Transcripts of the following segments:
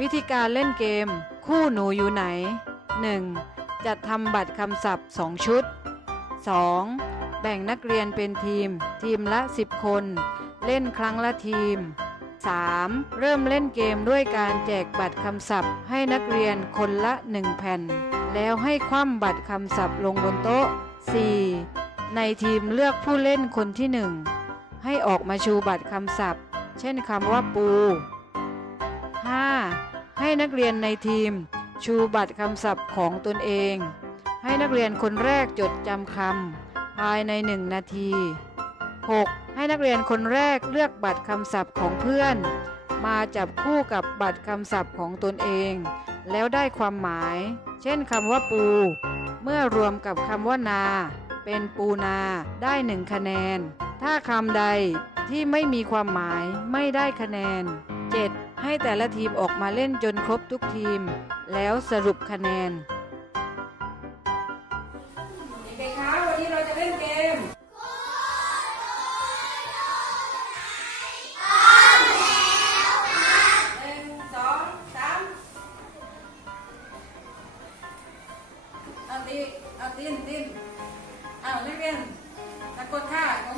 วิธีการเล่นเกม คู่หนูอยู่ไหน 1. จัดทำบัตรคำศัพท์2ชุด 2. แบ่งนักเรียนเป็นทีม ทีมละ 10 คน เล่นครั้งละทีม 3. เริ่มเล่นเกมด้วยการแจกบัตรคำศัพท์ ให้นักเรียนคนละ 1 แผ่น แล้วให้คว่ำบัตรคำศัพท์ลงบนโต๊ะ 4. ในทีมเลือกผู้เล่นคนที่ 1 ให้ออกมาชูบัตรคำศัพท์ เช่นคำว่าปู 5. ให้นักเรียนในทีมชูบัตรคำศัพท์ของตนเอง ให้นักเรียนคนแรกจดจำคำภายใน 1 นาที 6. ให้นักเรียนคนแรกเลือกบัตรคำศัพท์ของเพื่อน มาจับคู่กับบัตรคำศัพท์ของตนเอง แล้วได้ความหมาย เช่นคำว่าปู เมื่อรวมกับคำว่านา เป็นปูนาได้หนึ่งคะแนน ถ้าคำใดที่ไม่มีความหมายไม่ได้คะแนน 7. ให้แต่ละทีมออกมาเล่นจนครบทุกทีม แล้วสรุปคะแนน เด็กๆคะวันนี้เราจะเล่นเกม หนึ่งสองสามเอาตีเอาตีนตีนเอานักเรียนสะกดค่ะของ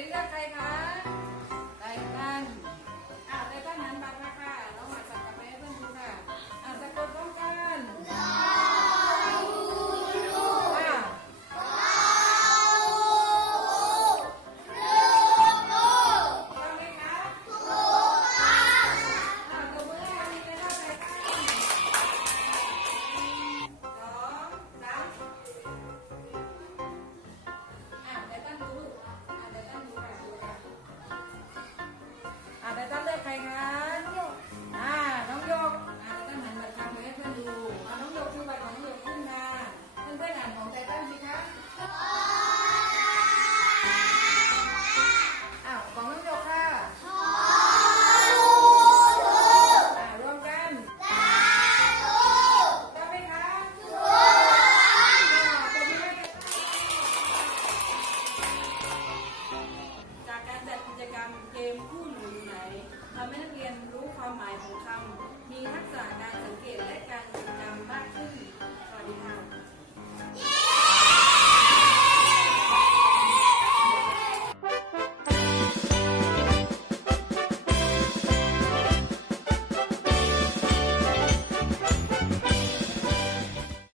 นี้เลือกใครคะ